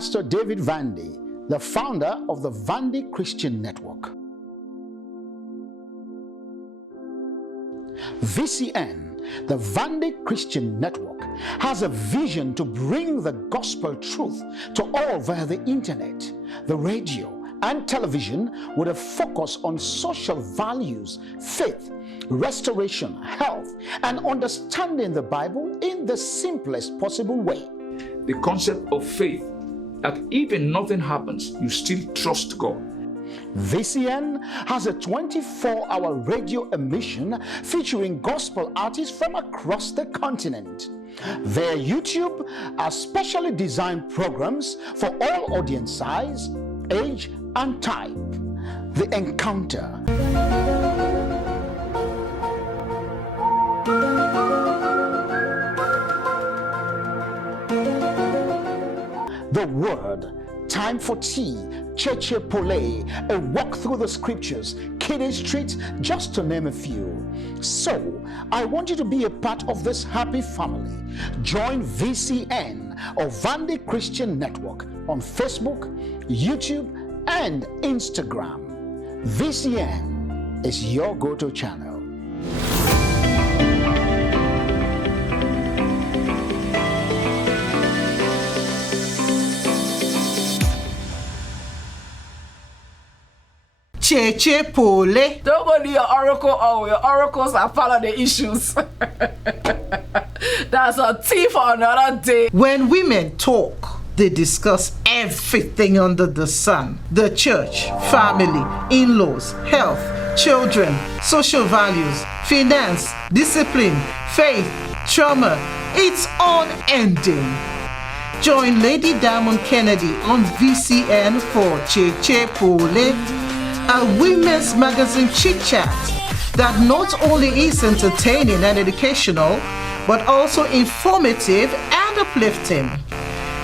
Pastor David Vandy, the founder of the Vandy Christian Network. VCN, the Vandy Christian Network, has a vision to bring the gospel truth to all via the internet, the radio, and television, with a focus on social values, faith, restoration, health, and understanding the Bible in the simplest possible way. The concept of faith, that even nothing happens, you still trust God. VCN has a 24-hour radio emission featuring gospel artists from across the continent. Their YouTube are specially designed programs for all audience size, age, and type. The Encounter, The Word, Time for Tea, Cheycheypoly, A Walk Through the Scriptures, Kiddie Street, just to name a few. So, I want you to be a part of this happy family. Join VCN or Vandy Christian Network on Facebook, YouTube, and Instagram. VCN is your go-to channel. Cheycheypoly. Don't go to your oracle. Oh, your oracles are part of the issues. That's a tea for another day. When women talk, they discuss everything under the sun. The church, family, in-laws, health, children, social values, finance, discipline, faith, trauma. It's unending. Join Lady Diamond Kennedy on VCN for Cheycheypoly, a women's magazine chit-chat that not only is entertaining and educational, but also informative and uplifting.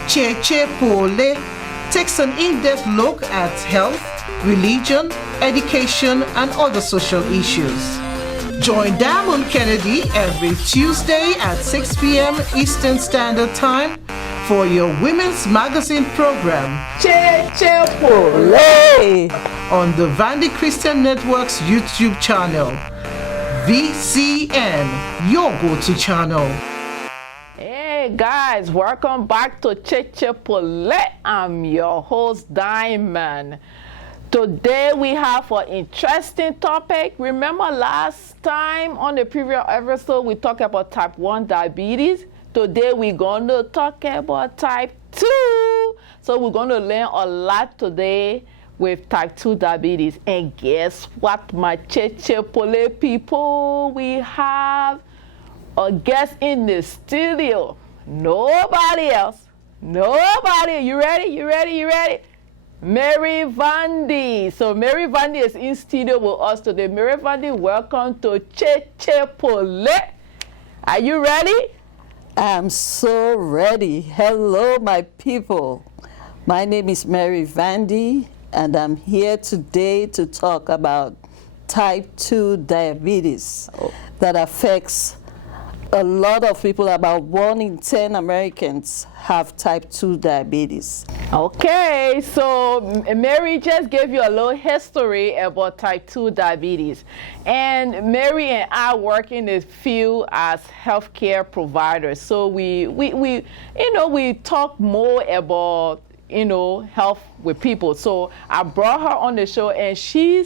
Cheycheypoly takes an in-depth look at health, religion, education, and other social issues. Join Diamond Kennedy every Tuesday at 6 p.m. Eastern Standard Time for your women's magazine program, Cheycheypoly, on the Vandy Christian Network's YouTube channel. VCN, your go-to channel. Hey guys, welcome back to Cheycheypoly. I'm your host, Diamond. Today we have an interesting topic. Remember last time on the previous episode we talked about type 1 diabetes. Today we're going to talk about type 2. So we're going to learn a lot today with type 2 diabetes. And guess what, my Cheycheypoly people? We have a guest in the studio. Nobody else. Nobody. You ready? You ready? You ready? Mary Vandy. So Mary Vandy is in studio with us today. Mary Vandy, welcome to Cheycheypoly. Are you ready? I'm so ready. Hello, my people. My name is Mary Vandy, and I'm here today to talk about type 2 diabetes that affects a lot of people. About 1 in 10 Americans have type 2 diabetes. Okay, so Mary just gave you a little history about type 2 diabetes. And Mary and I work in the field as healthcare providers. So we talk more about, health with people. So I brought her on the show, and she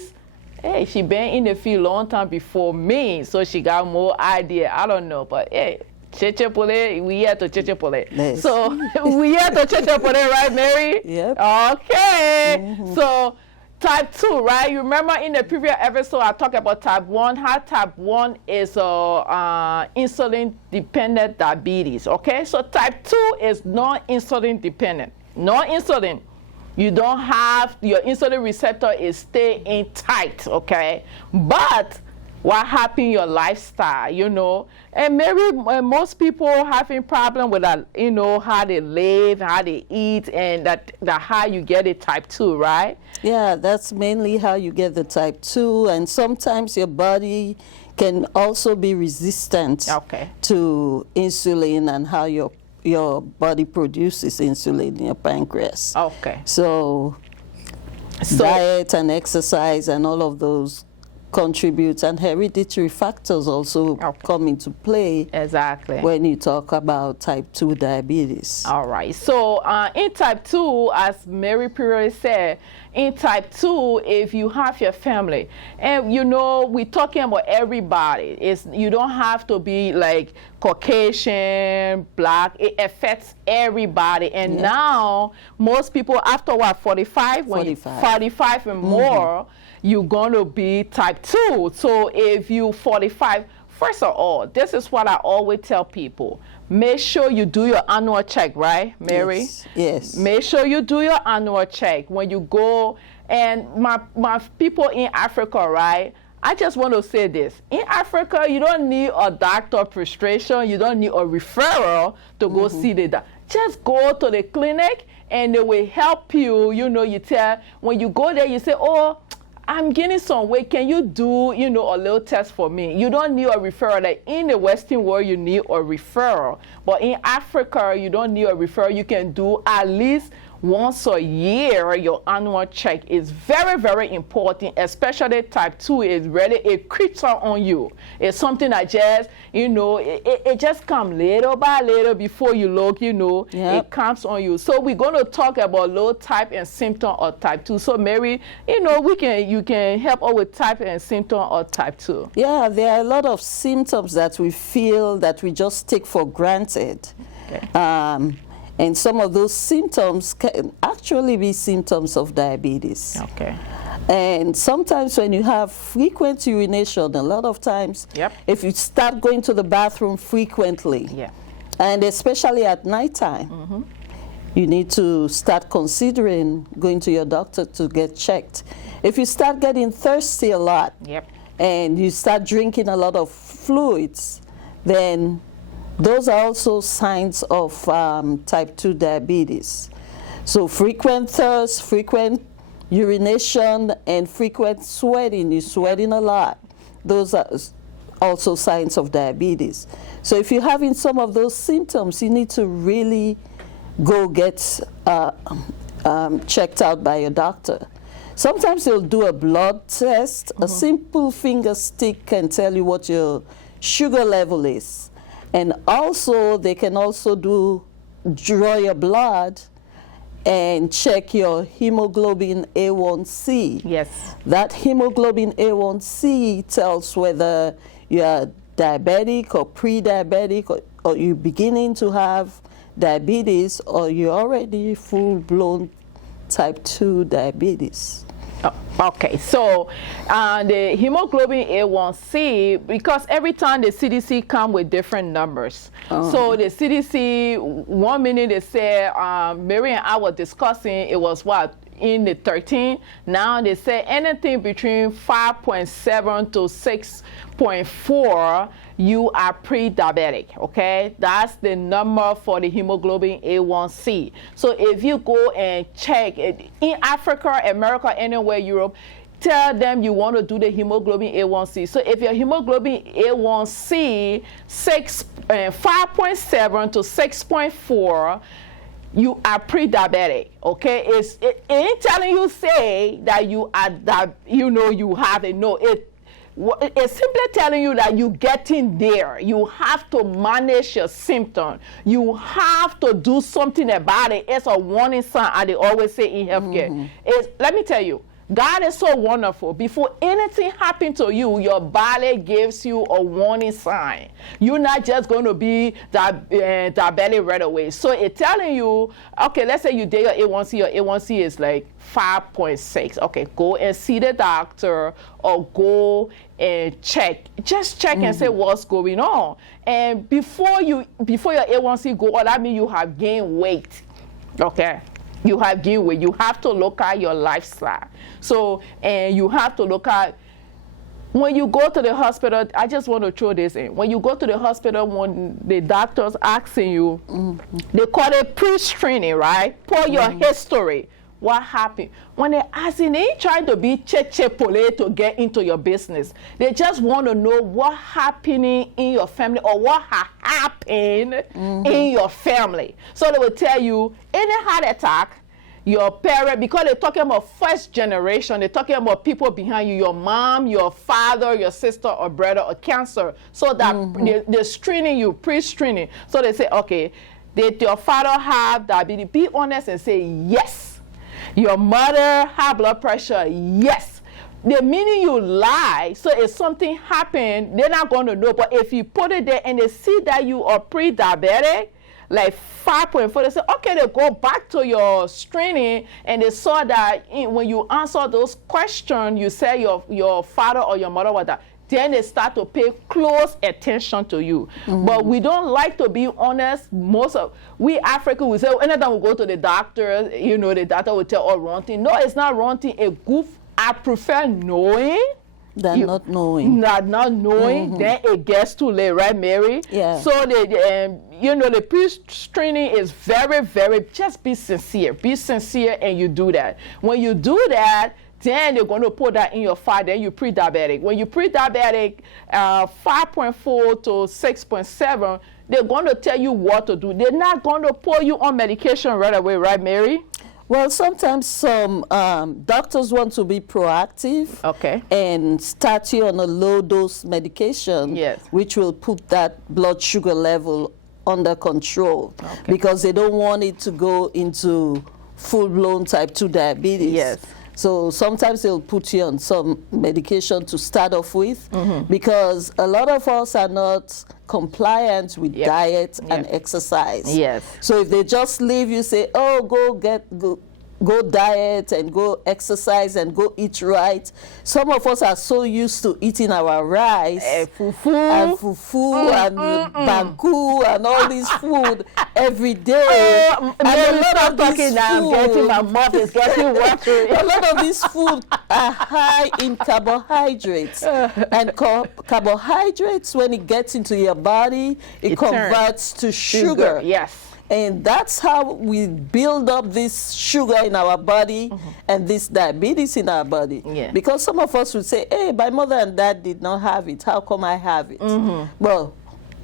been in the field long time before me, so she got more idea. I don't know, but hey, Cheycheypoly, we here to Cheycheypoly. Yes. So we here to Cheycheypoly, right, Mary? Yep. Okay. Mm-hmm. So type 2, right? You remember in the previous episode I talked about type 1. How type 1 is insulin-dependent diabetes. Okay, so type 2 is non-insulin dependent. Non-insulin. You don't have, your insulin receptor is staying tight, okay? But what happened in your lifestyle, And maybe most people having problem with that, how they live, how they eat, and that how you get it type 2, right? Yeah, that's mainly how you get the type 2, and sometimes your body can also be resistant to insulin, and how your your body produces insulin in your pancreas. Okay. So diet and exercise and all of those contributes, and hereditary factors also come into play. Exactly. When you talk about type 2 diabetes. All right. So in type 2, as Mary previously said, in type 2, if you have your family, and you know, we're talking about everybody. You don't have to be like Caucasian, black. It affects everybody. And now, most people after what, 45? 45 and more, you're going to be type 2. So if you 45, first of all, this is what I always tell people. Make sure you do your annual check, right, Mary? Yes. Make sure you do your annual check when you go. And my people in Africa, right? I just want to say this. In Africa, you don't need a doctor prescription. You don't need a referral to go see the doctor. Just go to the clinic and they will help you. You know, you tell, when you go there, you say, oh, I'm gaining some weight. Can you do, you know, a little test for me? You don't need a referral. Like in the Western world, you need a referral. But in Africa, you don't need a referral. You can do at least once a year. Your annual check is very, very important, especially type 2 is really a creeps on you. It's something that just, you know, it just comes little by little before you look, you know, it comes on you. So we're going to talk about low type and symptom of type 2. So Mary, you know, you can help us with type and symptom of type 2. Yeah, there are a lot of symptoms that we feel that we just take for granted. Okay. And some of those symptoms can actually be symptoms of diabetes. Okay. And sometimes when you have frequent urination, a lot of times, if you start going to the bathroom frequently, and especially at nighttime, you need to start considering going to your doctor to get checked. If you start getting thirsty a lot, and you start drinking a lot of fluids, then those are also signs of type 2 diabetes. So frequent thirst, frequent urination, and frequent sweating. You're sweating a lot. Those are also signs of diabetes. So if you're having some of those symptoms, you need to really go get checked out by your doctor. Sometimes they'll do a blood test. A simple finger stick can tell you what your sugar level is. And also, they can also draw your blood and check your hemoglobin A1C. Yes. That hemoglobin A1C tells whether you are diabetic or pre-diabetic, or you're beginning to have diabetes, or you're already full-blown type 2 diabetes. Okay, so the hemoglobin A1C, because every time the CDC come with different numbers. So the CDC, 1 minute they say, Mary and I were discussing, it was what, in the 13. Now they say anything between 5.7 to 6.4, you are pre-diabetic, okay? That's the number for the hemoglobin A1C. So if you go and check it in Africa, America, anywhere, Europe, tell them you want to do the hemoglobin A1C. So if your hemoglobin A1C 5.7 to 6.4, you are pre-diabetic, okay? It ain't telling you say that you are that, you know, you have it. No, it's simply telling you that you're getting there. You have to manage your symptom. You have to do something about it. It's a warning sign, as they always say in healthcare. Let me tell you, God is so wonderful. Before anything happens to you, your body gives you a warning sign. You're not just going to be diabetic right away. So it's telling you, okay, let's say you did your A1C. Your A1C is like 5.6. Okay, go and see the doctor or go and check. Just check and say what's going on. And before your A1C go up, that means you have gained weight. Okay. You have gained weight. You have to look at your lifestyle. So, and you have to look at, when you go to the hospital, I just want to throw this in. When you go to the hospital, when the doctor's asking you, they call it pre-screening, right? Put your history. what happened. When they're asking, they ain't trying to be Cheycheypoly to get into your business. They just want to know what happening in your family or what happened in your family. So they will tell you, any heart attack, your parent, because they're talking about first generation, they're talking about people behind you, your mom, your father, your sister or brother, or cancer. So that they're screening you, pre-screening. So they say, okay, did your father have diabetes? Be honest and say yes. Your mother have blood pressure? Yes. The minute you lie, so if something happened, they're not going to know. But if you put it there and they see that you are pre-diabetic, like 5.4, they say, okay, they go back to your screening and they saw that when you answer those questions, you say your father or your mother was that. Then they start to pay close attention to you. But we don't like to be honest. We Africans, we say, anytime we go to the doctor, you know, the doctor will tell, oh, wrong thing. No, it's not wrong thing. A goof, I prefer knowing than not knowing. Not knowing, then it gets too late, right, Mary? Yeah. So you know, the pre-screening is very, very, just be sincere. Be sincere and you do that. When you do that, then they're going to put that in your file, then you're pre-diabetic. When you're pre-diabetic, 5.4 to 6.7, they're going to tell you what to do. They're not going to put you on medication right away, right, Mary? Well, sometimes some doctors want to be proactive, okay, and start you on a low-dose medication, yes, which will put that blood sugar level under control, okay, because they don't want it to go into full-blown type 2 diabetes. Yes. So sometimes they'll put you on some medication to start off with, because a lot of us are not compliant with diet and exercise. Yes. So if they just leave you, say, oh, go diet and go exercise and go eat right. Some of us are so used to eating our rice fufu and banku and all this food every day. And a lot of talking now, I'm getting, my mouth is getting watery. A lot of this food are high in carbohydrates. And carbohydrates, when it gets into your body, it converts to sugar. Yes. And that's how we build up this sugar in our body and this diabetes in our body. Yeah. Because some of us would say, hey, my mother and dad did not have it. How come I have it? Well,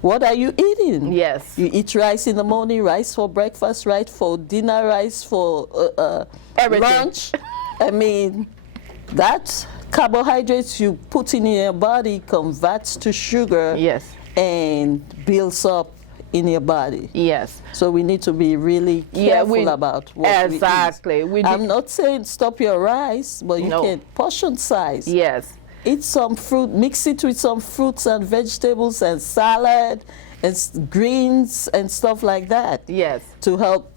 what are you eating? Yes. You eat rice in the morning, rice for breakfast, rice for dinner, rice for lunch. I mean, that carbohydrates you put in your body converts to sugar. Yes. And builds up in your body. Yes. So we need to be really careful about what we eat. I'm not saying stop your rice, but you can portion size. Yes. Eat some fruit, mix it with some fruits and vegetables and salad and greens and stuff like that. Yes. To help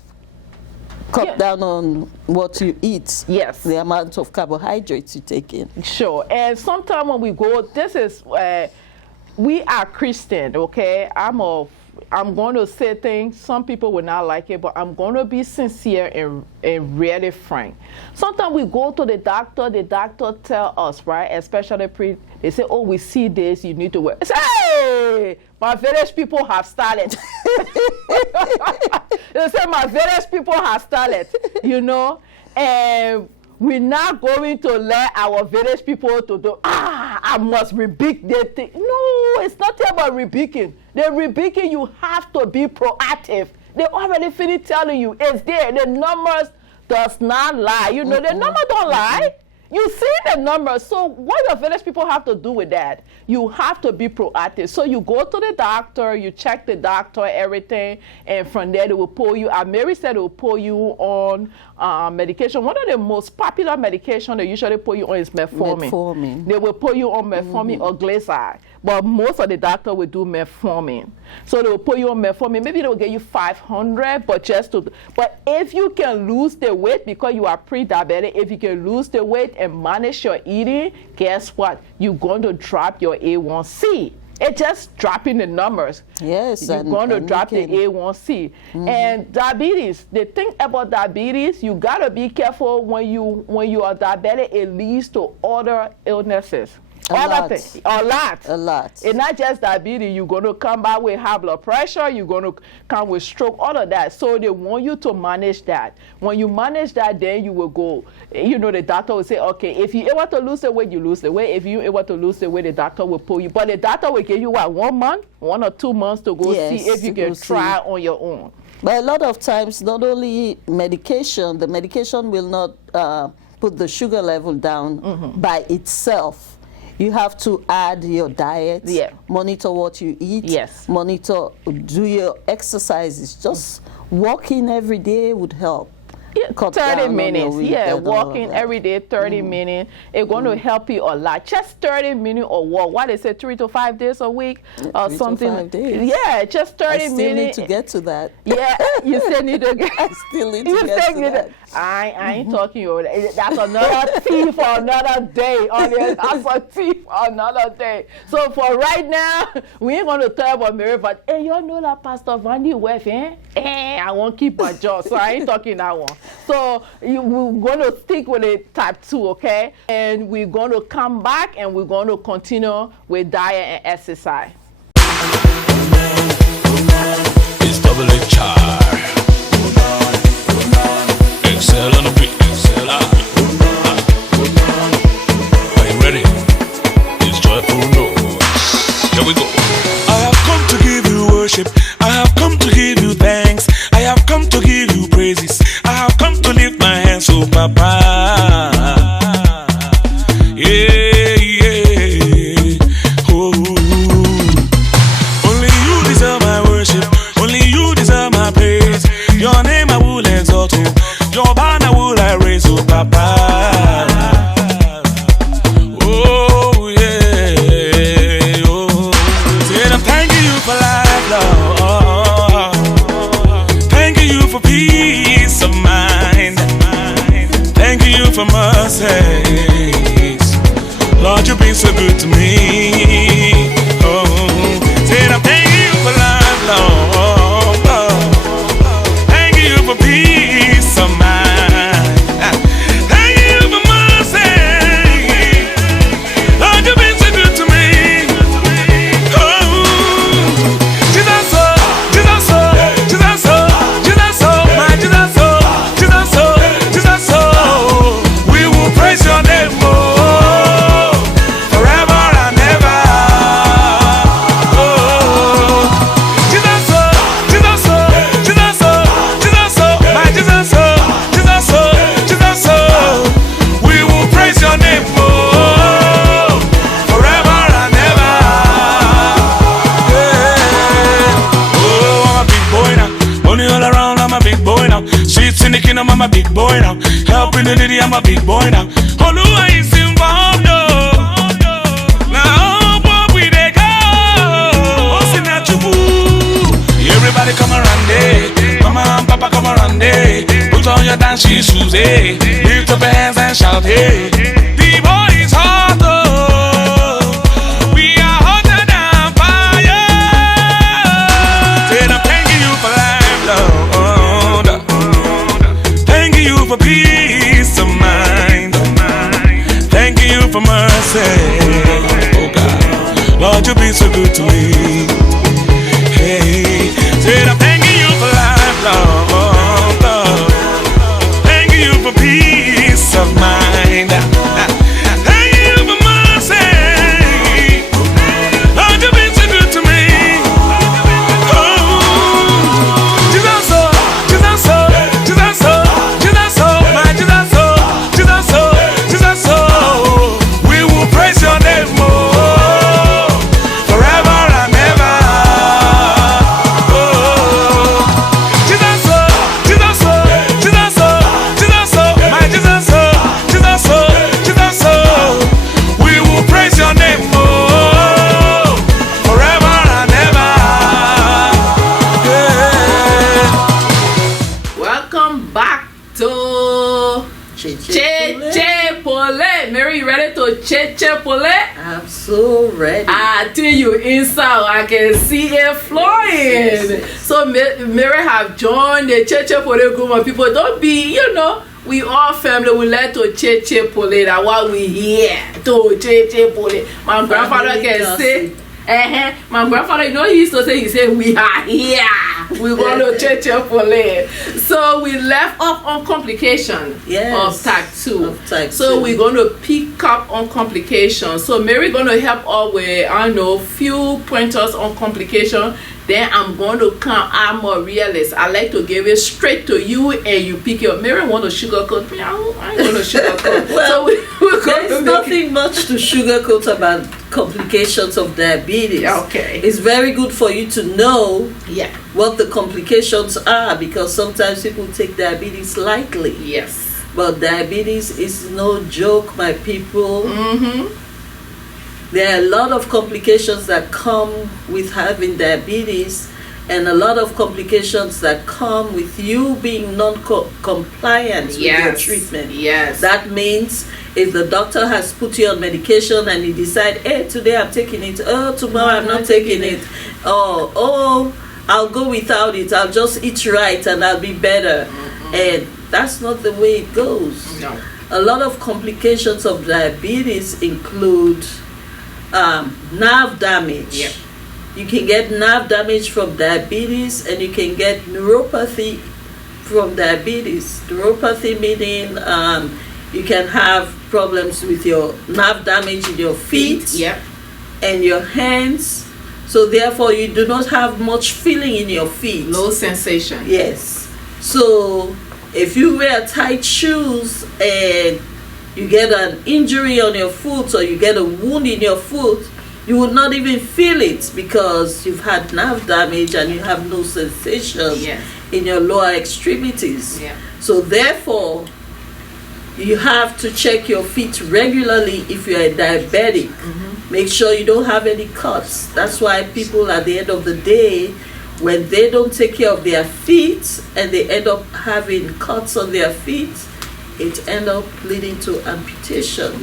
cut down on what you eat. Yes. The amount of carbohydrates you take in. Sure. And sometimes when we go, this is, we are Christian, okay? I'm going to say things, some people will not like it, but I'm going to be sincere and really frank. Sometimes we go to the doctor tell us, right, especially they say, oh, we see this, you need to work. Say, hey, my village people have started. They say, my village people have started, you know, and we're not going to let our village people to do, I must rebuke that thing. No, it's not about rebuking. The rebuking, you have to be proactive. They already finished telling you, it's there. The numbers does not lie. You know, the number don't lie. You see the numbers. So what your village people have to do with that? You have to be proactive. So you go to the doctor, you check the doctor, everything, and from there they will pull you. Mary said they will pull you on medication. One of the most popular medication they usually put you on is metformin. They will put you on metformin or glycide. But most of the doctor will do metformin. So they will put you on metformin. Maybe they will get you 500, but if you can lose the weight because you are pre-diabetic, if you can lose the weight and manage your eating, guess what? You're going to drop your A1C. It's just dropping the numbers. Yes. You're going to drop the A1C. And diabetes, the thing about diabetes, you got to be careful when you are diabetic, it leads to other illnesses. A lot. A lot. It's not just diabetes. You're going to come back with high blood pressure. You're going to come with stroke, all of that. So they want you to manage that. When you manage that, then you will go, the doctor will say, okay, if you're able to lose the weight, you lose the weight. If you're able to lose the weight, the doctor will pull you. But the doctor will give you, 1 month, 1 or 2 months to go see if you can try on your own. But a lot of times, not only medication, the medication will not put the sugar level down by itself. You have to add your diet, monitor what you eat, monitor, do your exercises. Just walking every day would help. 30 minutes, walking every day, 30 minutes. It's going to help you a lot. Just 30 minutes or walk. What they say, 3 to 5 days a week or 3 something. to 5 days. Yeah, just 30 minutes. I still need to get to that. Yeah, you still need to get. I still need to get to that. I ain't talking you. That's another tea for another day. That's a tea for another day. So for right now, we ain't going to talk about Mary, but hey, you know that Pastor Vandy wife, I won't keep my job, so I ain't talking that one. So we're going to stick with it type 2, okay? And we're going to come back and we're going to continue with diet and exercise. It's double HR. Excel on the beat. Excel on the beat. Are you ready? It's joyful noise. Here we go. I have come to give you worship. I have come to give you thanks. I have come to give you praises. I have come to lift my hands, oh Papa. Yeah, yeah. Oh, only you deserve my worship. Only you deserve my praise. Your name I will exalt, oh. Your banner will I raise, oh Papa. Oh yeah, oh. Said I'm thanking you for life, Lord. Thanking you for peace of mind. Thanking you for mercies. Lord, you've been so good to me. Oh, said I'm thanking you for life, Lord. Thanking you for peace of mind. Thanking you for mercy. Lord, you've been so good to me. Oh, Jesus, oh, Jesus, oh, Jesus, oh, Jesus, oh, my Jesus, oh, Jesus, oh, Jesus, oh. We will praise your name, oh, forever and ever. Oh, Jesus, oh, Jesus, oh, Jesus, oh, Jesus, oh, my Jesus, oh, Jesus, oh, Jesus, oh. We will praise your name, oh, forever and ever. Yeah. Oh, I'm a big boy now. Money all around, I'm a big boy now. Streets in the kingdom, I'm a big boy now. Helping the needy, I'm a big boy now. Oluwa is involved, no. Now, what we they go? What's in that you move? Everybody come around, eh? Mama and Papa come around, eh? Put on your dancing shoes, eh? Lift up your hands and shout, eh? The boy is hot, oh. We are hotter than fire. Said I'm thanking you for life, Lord. Thanking you for peace of mind. Thanking you for mercy. Oh God, Lord, you've been so good to me. Hey, said I'm thanking you for life, Lord. Thanking you for peace of mind. Thank you for mercy. Lord, you've been so good to me. Oh, Jesus, oh, Jesus, oh, Jesus, oh, Jesus, oh, my Jesus, oh, Jesus, oh, Jesus, oh. We will praise your name, oh, forever and ever. Oh, Jesus, oh, Jesus, oh, Jesus, oh, Jesus, oh, my Jesus, oh, Jesus, oh, Jesus, oh. We will praise your name, oh, forever and ever. Yeah. Welcome back to Cheycheypoly. Mary, you ready to Cheycheypoly? I'm so ready. I tell you, inside I can see it flowing. Yes. So Mary have joined the Cheycheypoly group of people. Don't be, we all family, we like to Cheycheypoly. That's why we here to Cheycheypoly. My grandfather can say, my grandfather, you know, he used to say, we are here. We're going to Cheycheypoly. So we left off on complication of type 2. So we're going to pick up on complications. So Mary going to help us with, I know, few pointers on complication. Then I'm going to come out more realist. I like to give it straight to you and you pick your. Mary want to sugarcoat me. I ain't going to sugarcoat. Well, there's nothing much to sugarcoat about complications of diabetes. Okay. It's very good for you to know what the complications are, because sometimes people take diabetes lightly. Yes. But diabetes is no joke, my people. There are a lot of complications that come with having diabetes, and a lot of complications that come with you being non-compliant with your treatment. Yes. That means if the doctor has put you on medication and you decide, hey, today I'm taking it, oh, tomorrow I'm not taking it, oh, I'll go without it, I'll just eat right and I'll be better. And that's not the way it goes. No. A lot of complications of diabetes include nerve damage. Yep. You can get nerve damage from diabetes, and you can get neuropathy from diabetes. Neuropathy meaning you can have problems with your nerve damage in your feet and your hands. So therefore you do not have much feeling in your feet. No sensation. Yes. So if you wear tight shoes and you get an injury on your foot, or you get a wound in your foot, you would not even feel it, because you've had nerve damage and you have no sensation in your lower extremities. So therefore, you have to check your feet regularly if you're a diabetic. Make sure you don't have any cuts. That's why people at the end of the day, when they don't take care of their feet and they end up having cuts on their feet, it ends up leading to amputation.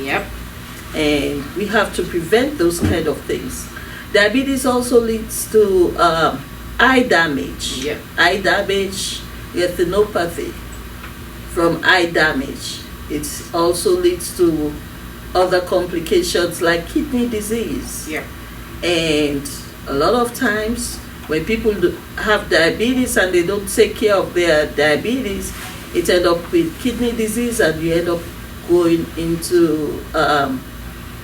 And we have to prevent those kind of things. Diabetes also leads to eye damage. Eye damage, retinopathy from eye damage. It also leads to other complications like kidney disease. And a lot of times when people have diabetes and they don't take care of their diabetes, it ends up with kidney disease, and you end up going into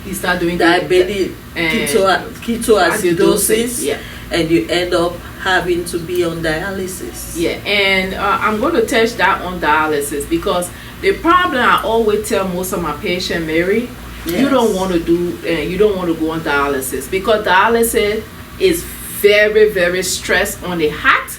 you start doing diabetes, ketoacidosis, and you end up having to be on dialysis. And I'm going to touch that on dialysis, because the problem I always tell most of my patients, Mary, you don't want to do, you don't want to go on dialysis, because dialysis is very, very stressed on the heart.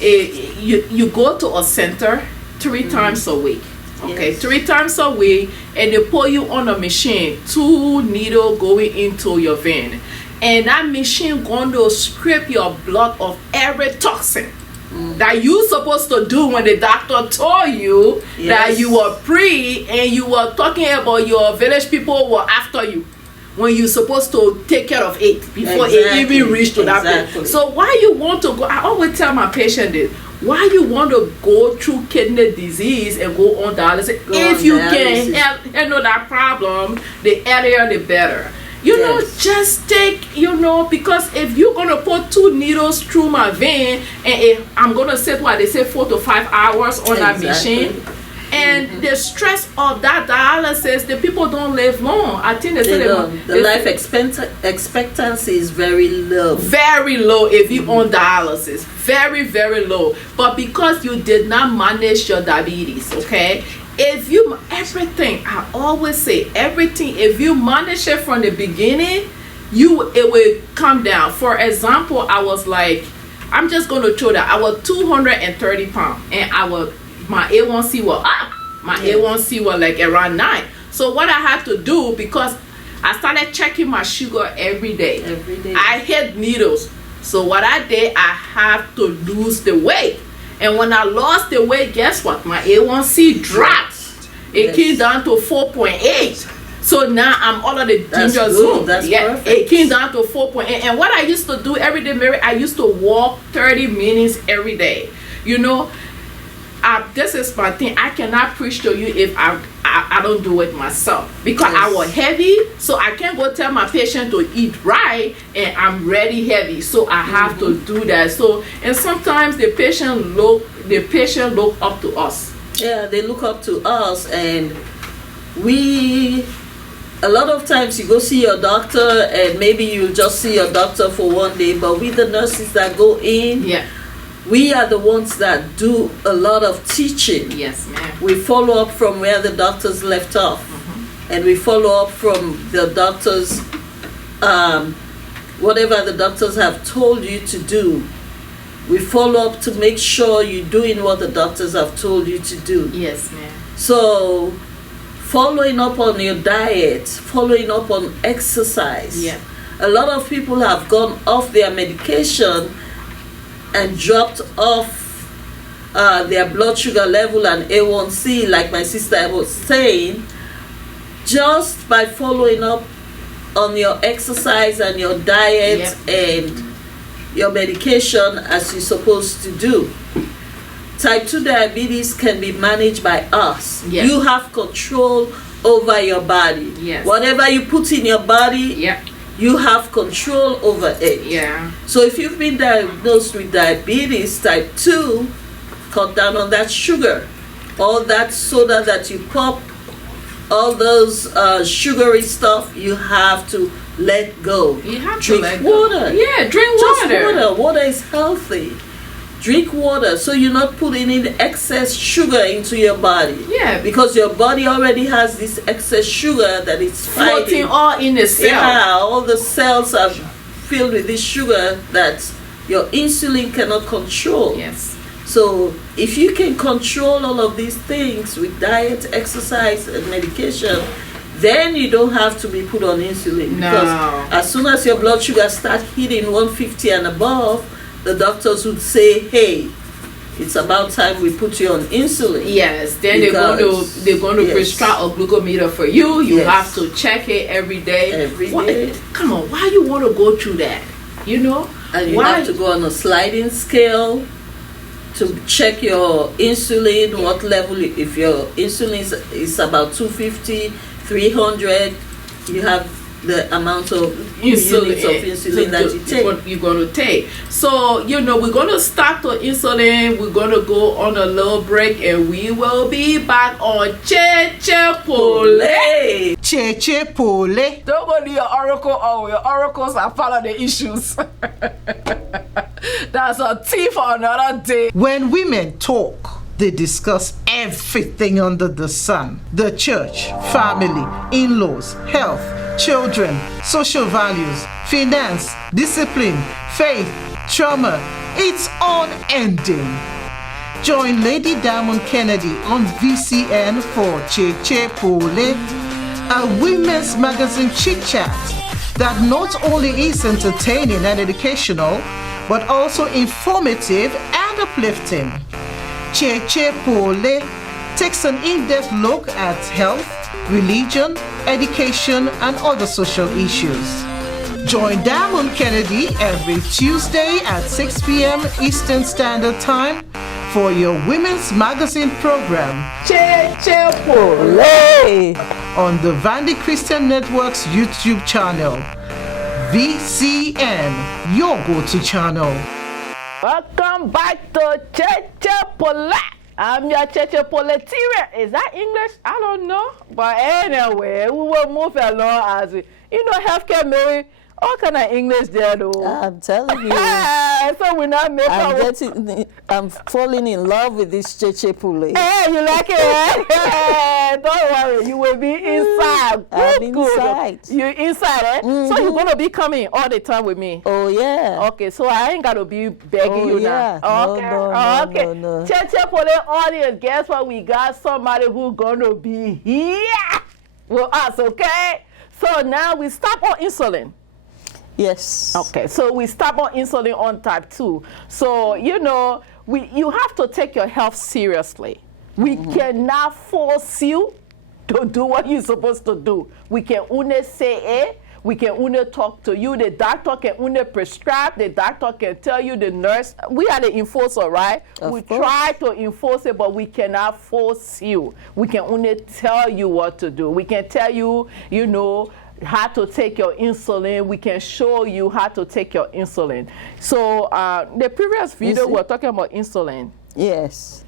You go to a center 3 times a week. 3 times a week, and they put you on a machine, 2 needles going into your vein, and that machine going to scrape your blood of every toxin that you supposed to do when the doctor told you that you were pre, and you were talking about your village people were after you when you're supposed to take care of it before it even reached to that point. So why you want to go, I always tell my patient this, why you want to go through kidney disease and go on dialysis? If you can handle that problem, the earlier the better. You know, just take, because if you're going to put 2 needles through my vein, and I'm going to sit, what they say, 4 to 5 hours on that machine, and the stress of that dialysis, the people don't live long. I think they say the life expectancy is very low. Very low if you're on dialysis. Very, very low. But because you did not manage your diabetes, okay? If you, everything, I always say, everything, if you manage it from the beginning, it will come down. For example, I was like, I'm just going to show that I was 230 pounds, and my A1C was up. My A1C was like around 9. So what I had to do, because I started checking my sugar every day. I hit needles. So what I did, I have to lose the weight. And when I lost the weight, guess what? My A1C dropped. It came down to 4.8. So now I'm all of the danger zone. That's perfect. It came down to 4.8. And what I used to do every day, Mary, I used to walk 30 minutes every day. this is my thing. I cannot preach to you if I don't do it myself, because I was heavy, so I can't go tell my patient to eat right and I'm ready heavy, so I have to do that. So, and sometimes the patient look up to us. Yeah, they look up to us, and a lot of times you go see your doctor and maybe you just see your doctor for one day, but we the nurses that go in, we are the ones that do a lot of teaching. Yes, ma'am. We follow up from where the doctors left off, and we follow up from the doctors, whatever the doctors have told you to do. We follow up to make sure you're doing what the doctors have told you to do. Yes, ma'am. So, following up on your diet, following up on exercise. Yeah. A lot of people have gone off their medication and dropped off their blood sugar level and A1C, like my sister was saying, just by following up on your exercise and your diet and your medication as you're supposed to do. Type 2 diabetes can be managed by us. Yes. You have control over your body. Yes. Whatever you put in your body, you have control over it. Yeah. So if you've been diagnosed with diabetes type 2, cut down on that sugar. All that soda that you pop, all those sugary stuff, you have to let go. You have drink to let water. go. Yeah, drink Just water. water. Water is healthy. Drink water so you're not putting in excess sugar into your body. Yeah. Because your body already has this excess sugar that it's Floating fighting. all in the cell. Yeah, all the cells are filled with this sugar that your insulin cannot control. Yes. So if you can control all of these things with diet, exercise, and medication, then you don't have to be put on insulin. No. Because as soon as your blood sugar starts hitting 150 and above, the doctors would say, hey, it's about time we put you on insulin. Yes, then they're going to prescribe a glucometer for you. You have to check it every day. Every day. Come on, why you want to go through that? You know? And you have to go on a sliding scale to check your insulin, what level. If your insulin is about 250, 300, you have the amount of units of insulin that you take. What you're going to take. So, you know, we're going to start the insulin. We're going to go on a little break, and we will be back on Cheycheypoly. Cheycheypoly. Don't go to your oracle. Oh, your oracles are part of the issues. That's a tea for another day. When women talk, they discuss everything under the sun. The church, family, in-laws, health, children, social values, finance, discipline, faith, trauma. It's unending. Join Lady Diamond Kennedy on VCN for Cheycheypoly, a women's magazine chit-chat that not only is entertaining and educational, but also informative and uplifting. Cheycheypoly takes an in-depth look at health, religion, education, and other social issues. Join Diamond Kennedy every Tuesday at 6 p.m. Eastern Standard Time for your Women's Magazine program, Cheycheypoly, on the Vandy Christian Network's YouTube channel. VCN, your go-to channel. Welcome back to Cheycheypoly. I'm your Cheycheypoly. Is that English? I don't know. But anyway, we will move along as we, healthcare, Mary. All kind of English there, though. I'm telling you. So we're not making. I'm falling in love with this Cheycheypoly. Hey, you like it? Hey, don't worry, you will be inside. I'm inside. You're inside, eh? So you're gonna be coming all the time with me. Oh yeah. Okay, so I ain't gotta be begging you now. Okay. No. Cheycheypoly audience, guess what? We got somebody who's gonna be here with us, okay? So now we stop on insulin. Yes. Okay, so we stop on insulin on type 2. So, you have to take your health seriously. We cannot force you to do what you're supposed to do. We can only say, We can only talk to you. The doctor can only prescribe. The doctor can tell you, the nurse. We are the enforcer, right? We try to enforce it, but we cannot force you. We can only tell you what to do. We can tell you, you know, how to take your insulin. We can show you how to take your insulin. So the previous video, we were talking about insulin. Yes.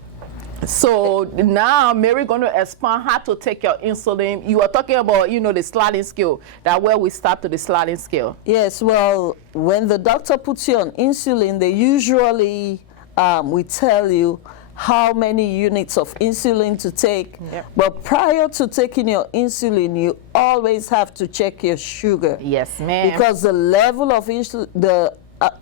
So now Mary going to explain how to take your insulin. You are talking about, you know, the sliding scale. That where we start to the sliding scale. Yes, well, when the doctor puts you on insulin, they usually we tell you how many units of insulin to take. Yep. But prior to taking your insulin, you always have to check your sugar. Yes, ma'am. Because the level of the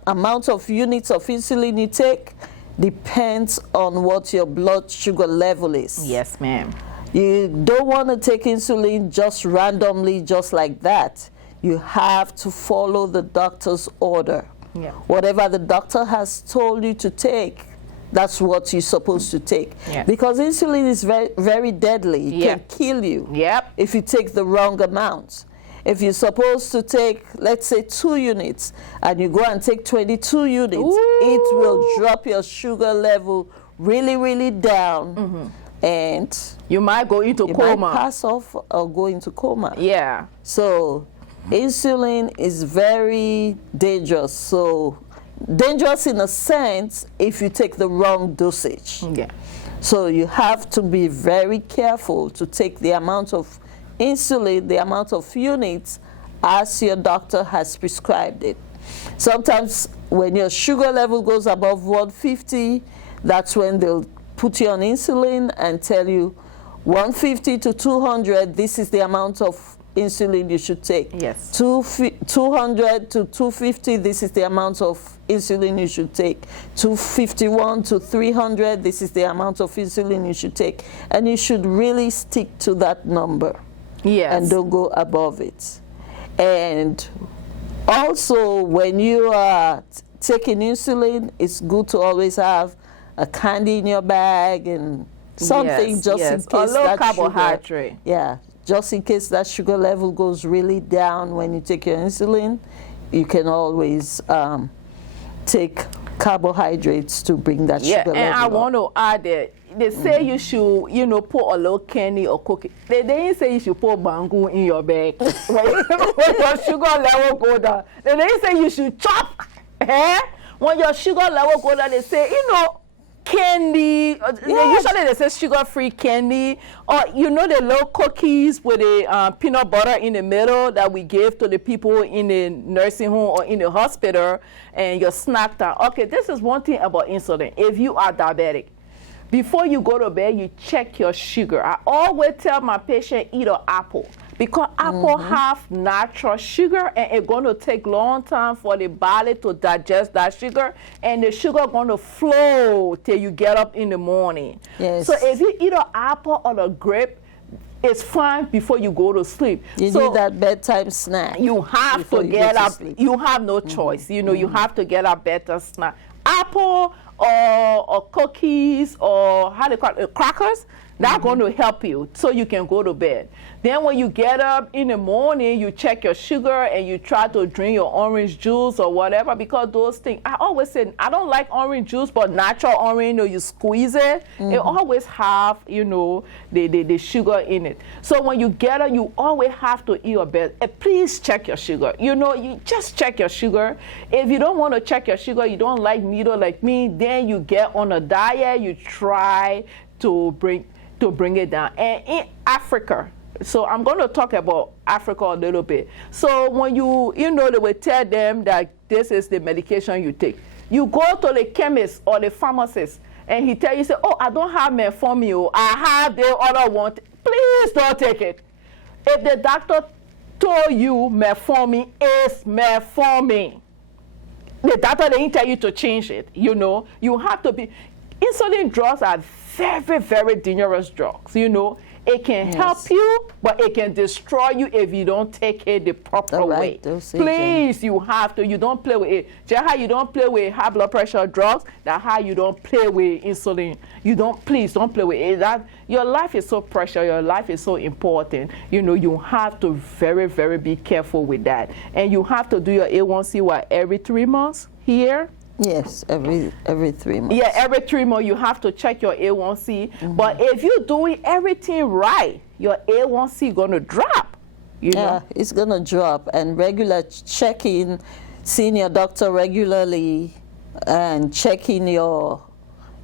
amount of units of insulin you take depends on what your blood sugar level is. Yes, ma'am. You don't want to take insulin just randomly, just like that. You have to follow the doctor's order. Yeah. Whatever the doctor has told you to take, that's what you're supposed to take. Yeah. Because insulin is very, very deadly. It can kill you if you take the wrong amount. If you're supposed to take, let's say, 2 units, and you go and take 22 units, it will drop your sugar level really, really down. And you might go into coma. You might pass off or go into coma. Yeah. So insulin is very dangerous. So dangerous in a sense if you take the wrong dosage. Yeah. So you have to be very careful to take the amount of insulin, the amount of units as your doctor has prescribed it. Sometimes when your sugar level goes above 150, that's when they'll put you on insulin and tell you 150 to 200, this is the amount of insulin you should take. Yes. 200 to 250, this is the amount of insulin you should take. 251 to 300, this is the amount of insulin you should take. And you should really stick to that number. Yes. And don't go above it. And also, when you are taking insulin, it's good to always have a candy in your bag and something just in case a low that carbohydrate. sugar, just in case that sugar level goes really down when you take your insulin, you can always take carbohydrates to bring that sugar level and I up. want to add that they say you should, you know, put a little candy or cookie. They didn't say you should put bangu in your bag when your sugar level go down. They didn't say you should chop. When your sugar level go down, they say, you know, candy. Usually they say sugar-free candy, or you know the little cookies with the peanut butter in the middle that we give to the people in the nursing home or in the hospital, and your snack time. Okay, this is one thing about insulin. If you are diabetic, before you go to bed, you check your sugar. I always tell my patient eat an apple because apple have natural sugar, and it's going to take long time for the body to digest that sugar, and the sugar going to flow till you get up in the morning. Yes. So if you eat an apple or a grape, it's fine before you go to sleep. You need that bedtime snack. You have to get up. You have no choice. You know, you have to get a better snack. Apple or cookies or how they call it, crackers, that's going to help you so you can go to bed. Then when you get up in the morning, you check your sugar and you try to drink your orange juice or whatever, because those things, I always say, I don't like orange juice, but natural orange, you know, you squeeze it, it always have, you know, the sugar in it. So when you get up, you always have to eat your bed. Please check your sugar. You know, you just check your sugar. If you don't want to check your sugar, you don't like meat or like me, then you get on a diet, you try to bring it down. And in Africa, so I'm going to talk about Africa a little bit. So when you know, they will tell them that this is the medication you take. You go to the chemist or the pharmacist, and he tell you, say, oh, I don't have metformin, I have the other one. Please don't take it. If the doctor told you metformin is metformin, the doctor didn't tell you to change it. You know, you have to be. Insulin drugs are very, very dangerous drugs. You know, It can help you, but it can destroy you if you don't take it the proper way. Please, you have to. You don't play with it. Just how you don't play with high blood pressure drugs, that's how you don't play with insulin. Please don't play with it. That your life is so precious. Your life is so important. You know, you have to very, very be careful with that. And you have to do your A1C every 3 months here. Yes, every 3 months. Yeah, every 3 months you have to check your A1C. But if you're doing everything right, your A1C gonna drop. You know? It's gonna drop. And regular checking, seeing your doctor regularly, and checking your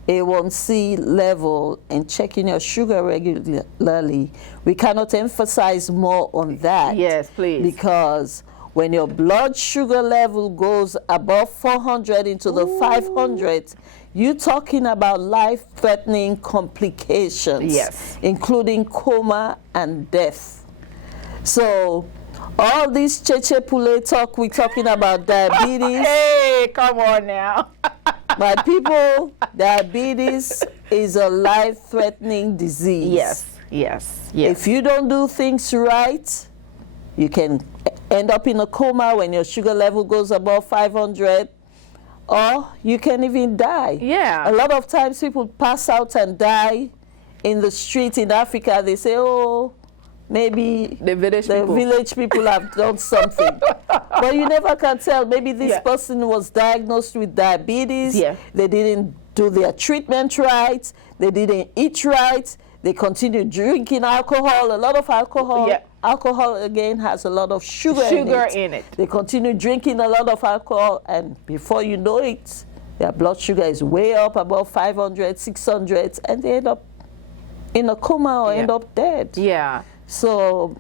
A1C level and checking your sugar regularly. We cannot emphasize more on that. Yes, please. Because when your blood sugar level goes above 400 into the 500s, you're talking about life-threatening complications, including coma and death. So all this Cheycheypoly talk, we're talking about diabetes. Hey, come on now. My people, diabetes is a life-threatening disease. Yes. If you don't do things right, you can end up in a coma when your sugar level goes above 500, or you can even die. Yeah. A lot of times people pass out and die in the street in Africa. They say, oh, maybe the village people have done something. But you never can tell. Maybe this person was diagnosed with diabetes. They didn't do their treatment right. They didn't eat right. They continue drinking alcohol. A lot of alcohol. Alcohol, again, has a lot of sugar in it. They continue drinking a lot of alcohol, and before you know it, their blood sugar is way up, above 500, 600, and they end up in a coma or end up dead. So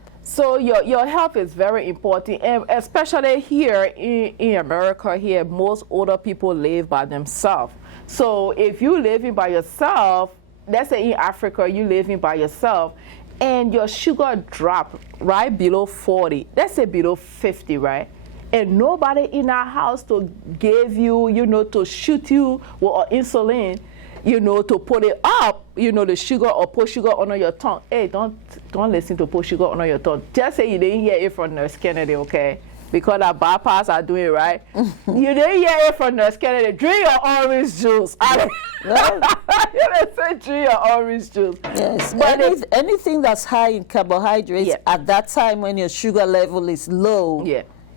your health is very important, and especially here in America. Here, most older people live by themselves. So if you living by yourself, let's say in Africa, you living by yourself, and your sugar drop right below 40, let's say below 50, right? And nobody in our house to give you, to shoot you with insulin, to put it up, the sugar, or put sugar under your tongue. Hey, don't listen to put sugar under your tongue. Just say you didn't hear it from Nurse Kennedy, okay? Because our bypass are doing it right. You didn't hear it from Nurse Kennedy. Drink your orange juice. You didn't say drink your orange juice. Yes, but anything that's high in carbohydrates at that time when your sugar level is low,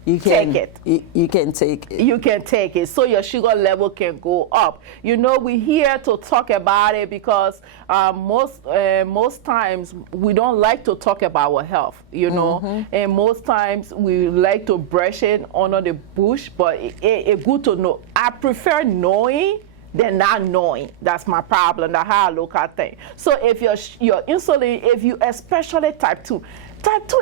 you can take it. You can take it. You can take it, so your sugar level can go up. We're here to talk about it because most times we don't like to talk about our health, and most times we like to brush it under the bush. But it's good to know. I prefer knowing than not knowing. That's my problem. That's how I look at things. So if your insulin, if you especially type 2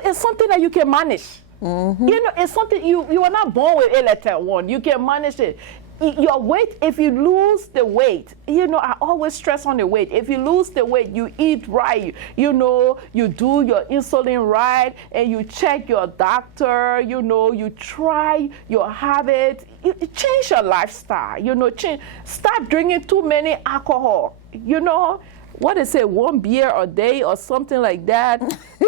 is something that you can manage. It's something you are not born with A1. You can manage it. Your weight, if you lose the weight, I always stress on the weight. If you lose the weight, you eat right, you do your insulin right, and you check your doctor, you try your habits, you change your lifestyle, stop drinking too many alcohol, what they say, 1 beer a day or something like that,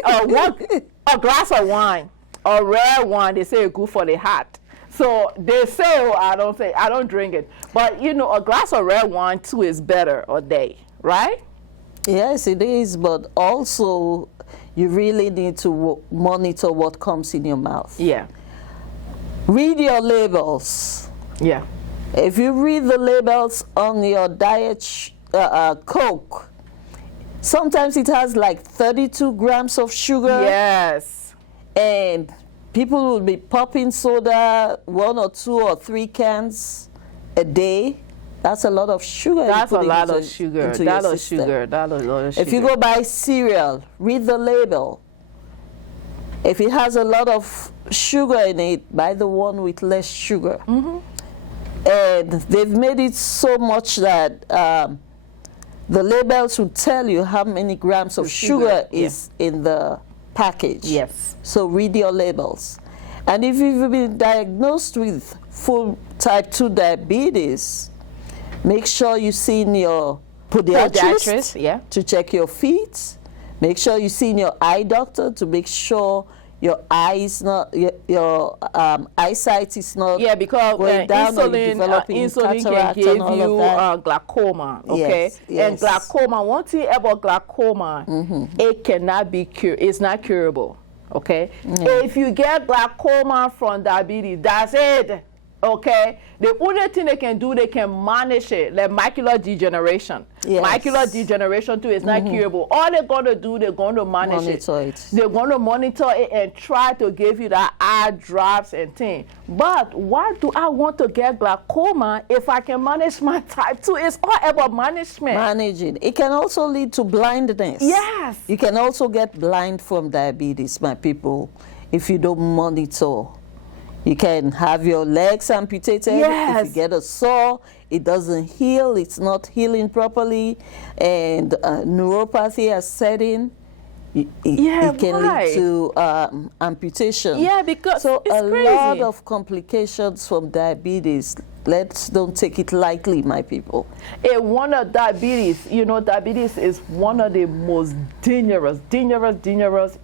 a glass of wine. A rare one, they say it's good for the heart. So they say, I don't drink it. But, a glass of red wine, too, is better a day, right? Yes, it is. But also, you really need to monitor what comes in your mouth. Yeah. Read your labels. Yeah. If you read the labels on your diet Coke, sometimes it has like 32 grams of sugar. Yes. And people will be popping soda 1 or 2 or 3 cans a day. That's a lot of sugar. That's a lot of sugar. That's a lot of sugar. If you go buy cereal, read the label. If it has a lot of sugar in it, buy the one with less sugar. And they've made it so much that the labels will tell you how many grams of sugar is in the package. Yes. So read your labels. And if you've been diagnosed with full type 2 diabetes, make sure you see your podiatrist to check your feet. Make sure you see your eye doctor to make sure your eyes not your eyesight is not because going down or insulin can give you glaucoma, okay? Yes. And glaucoma, one thing about glaucoma, it cannot be cured. It's not curable, okay? If you get glaucoma from diabetes, that's it, okay? The only thing they can do, they can manage it, like macular degeneration. Macular degeneration too is not curable. All they're going to do, they're going to manage it. They're going to monitor it and try to give you that eye drops and things. But why do I want to get glaucoma if I can manage my type 2? It's all about management. Managing. It can also lead to blindness. Yes. You can also get blind from diabetes, my people, if you don't monitor. You can have your legs amputated. If you get a sore, it doesn't heal. It's not healing properly. And neuropathy has set in. It can lead to amputation. Yeah, because so it's crazy. Lot of complications from diabetes. Let's don't take it lightly, my people. And one of diabetes, diabetes is one of the most dangerous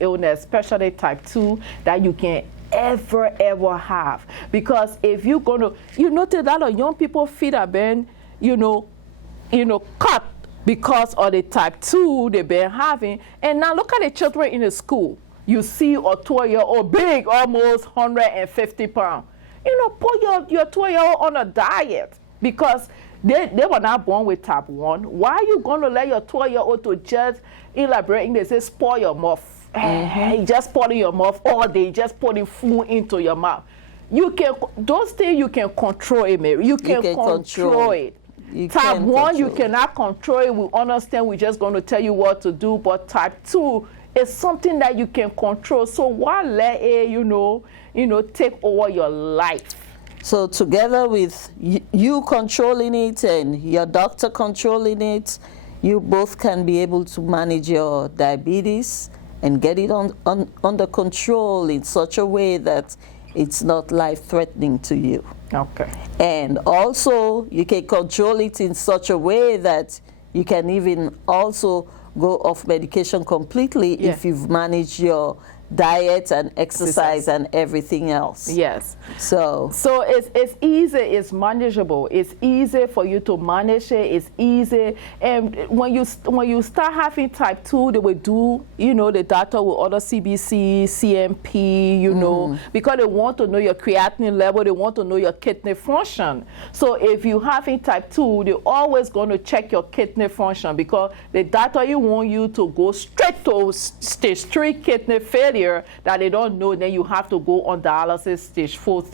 illness, especially type 2, that you can ever have. Because if you're gonna, notice a lot of young people feet are been, cut because of the type 2 they've been having. And now look at the children in the school. You see a 12-year-old big, almost 150 pounds. Put your 12-year-old on a diet because they were not born with type 1. Why are you going to let your 12-year-old to just elaborate? They say spoil your mouth. Just putting your mouth all day, just putting food into your mouth. Those things you can control it, Mary. You can control it. Type 1, you cannot control it. We understand, we're just going to tell you what to do. But type 2 is something that you can control. So why let it, take over your life? So together with you controlling it and your doctor controlling it, you both can be able to manage your diabetes and get it under control in such a way that it's not life-threatening to you. Okay. And also, you can control it in such a way that you can even also go off medication completely if you've managed your diet and exercise and everything else. Yes. So it's easy, it's manageable. It's easy for you to manage it. It's easy. And when you start having type 2, they will do, the doctor will order CBC, CMP, because they want to know your creatinine level. They want to know your kidney function. So if you having type 2, they're always going to check your kidney function because the doctor want you to go straight to stage 3 kidney failure that they don't know, then you have to go on dialysis stage 4.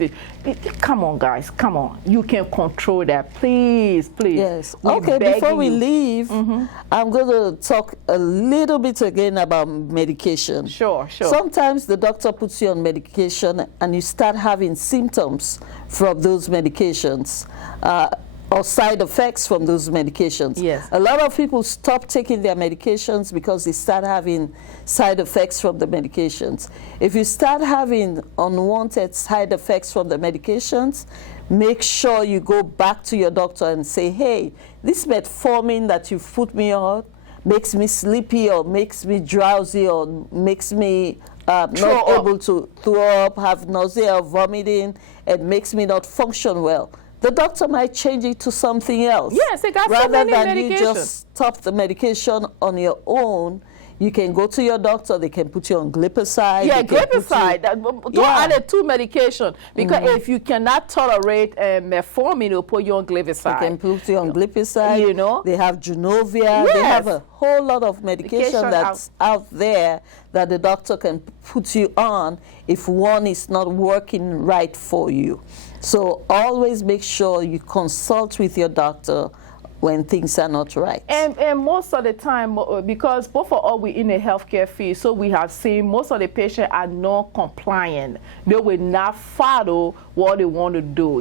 Come on, guys, come on. You can control that. Please. Yes. Okay, before we leave, I'm going to talk a little bit again about medication. Sure. Sometimes the doctor puts you on medication and you start having symptoms from those medications. Or side effects from those medications. Yes. A lot of people stop taking their medications because they start having side effects from the medications. If you start having unwanted side effects from the medications, make sure you go back to your doctor and say, hey, this metformin that you've put me on makes me sleepy or makes me drowsy or makes me not able to throw up, have nausea or vomiting, and makes me not function well. The doctor might change it to something else. Yes, they got rather so many than medications. You just stop the medication on your own. You can go to your doctor. They can put you on glipizide. Yeah, glipizide. Don't add it to medication because if you cannot tolerate metformin, they'll put you on glipizide. They can put you on glipizide. They have Genovia. Yes. They have a whole lot of medication that's out there that the doctor can put you on if one is not working right for you. So always make sure you consult with your doctor when things are not right. And most of the time, because both of us we in the healthcare field, so we have seen most of the patients are non-compliant. They will not follow what they want to do.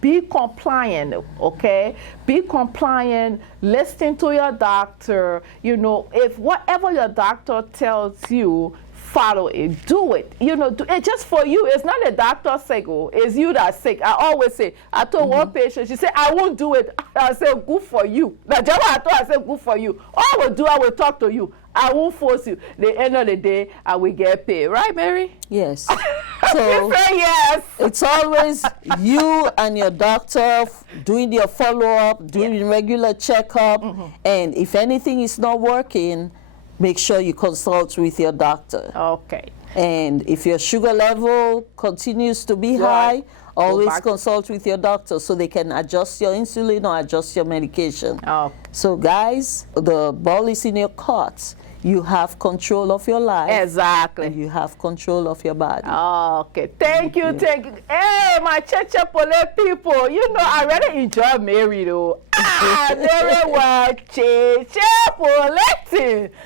Be compliant, okay? Be compliant, listen to your doctor. If whatever your doctor tells you, follow it, do it. You know, do it just for you. It's not the doctor's sake, it's you that's sick. I always say, I told one patient, she said, I won't do it. I said, good for you. That's what I told her. I said, good for you. All I will do, I will talk to you. I won't force you. The end of the day, I will get paid. Right, Mary? Yes. So you say yes. It's always you and your doctor doing your follow-up, doing regular checkup, and if anything is not working, make sure you consult with your doctor. Okay. And if your sugar level continues to be high, always consult with your doctor so they can adjust your insulin or adjust your medication. Oh. So guys, the ball is in your court. You have control of your life. Exactly. And you have control of your body. Okay. Thank you. Thank you. Hey, my Cheycheypoly people. You know, I really enjoy Mary, though. Mary was Cheycheypoly.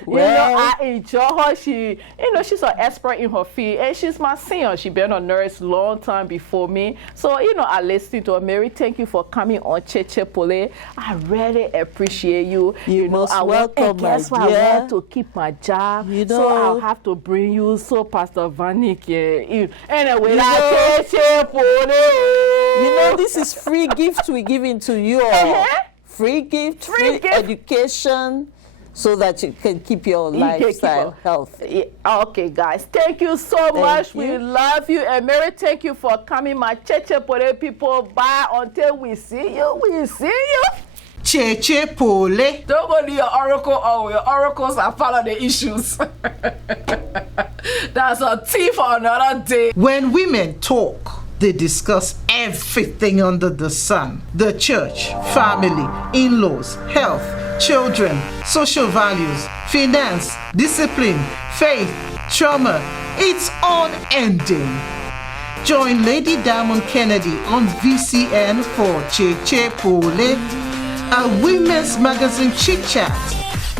You know, I enjoy her. She, you know, she's an expert in her field, and she's my senior. She's been a nurse long time before me. So, you know, I listen to her. Mary, thank you for coming on Cheycheypoly. I really appreciate you. You know, most I welcome, my guess what? dear. I want to keep my job, you know, so I'll have to bring you Pastor Vandy can. Anyway, you know, this is free gift we're giving to you all. Free gift, free education, so that you can keep your lifestyle healthy. Okay, guys, thank you so much. We love you. And Mary, thank you for coming, my Cheycheypoly people. Bye until we see you. We see you. Cheycheypoly. Don't go to your oracle. Oh, your oracles are part of the issues. That's a tea for another day. When women talk, they discuss everything under the sun. The church, family, in-laws, health, children, social values, finance, discipline, faith, trauma. It's unending. Join Lady Diamond Kennedy on VCN for Cheycheypoly, a women's magazine chit-chat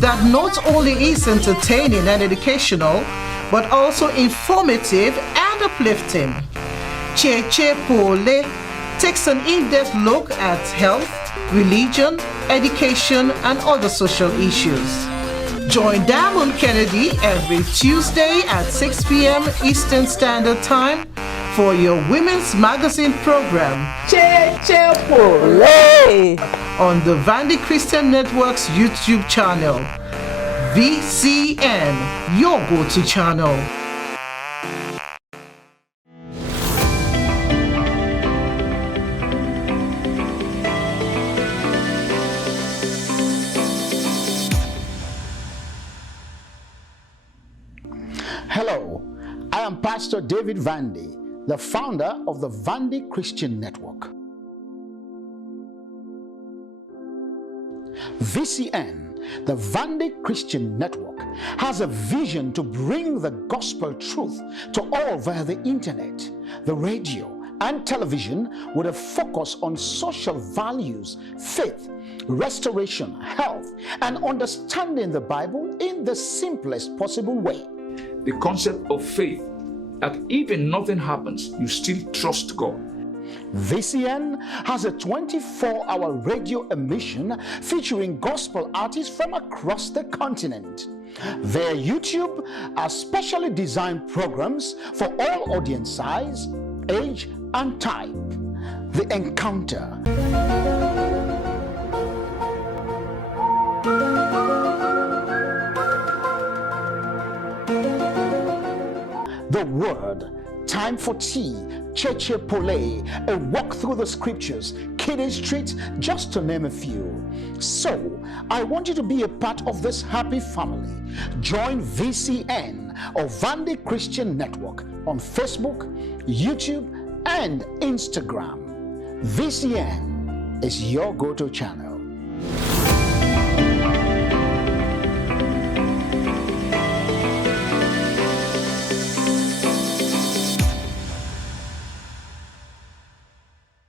that not only is entertaining and educational, but also informative and uplifting. Cheycheypoly takes an in-depth look at health, religion, education, and other social issues. Join Diamond Kennedy every Tuesday at 6 p.m. Eastern Standard Time for your women's magazine program, Cheycheypoly, on the Vandy Christian Network's YouTube channel. VCN, your go-to channel. Hello, I am Pastor David Vandy, the founder of the Vandy Christian Network. VCN, the Vandy Christian Network, has a vision to bring the gospel truth to all via the internet, the radio, and television, with a focus on social values, faith, restoration, health, and understanding the Bible in the simplest possible way. The concept of faith, that even nothing happens, you still trust God. VCN has a 24-hour radio emission featuring gospel artists from across the continent. Their YouTube are specially designed programs for all audience size, age, and type. The Encounter, The Word, Time for Tea, Cheycheypoly, a walk through the scriptures, Kiddie Street, just to name a few. So, I want you to be a part of this happy family. Join VCN or Vandy Christian Network on Facebook, YouTube, and Instagram. VCN is your go-to channel.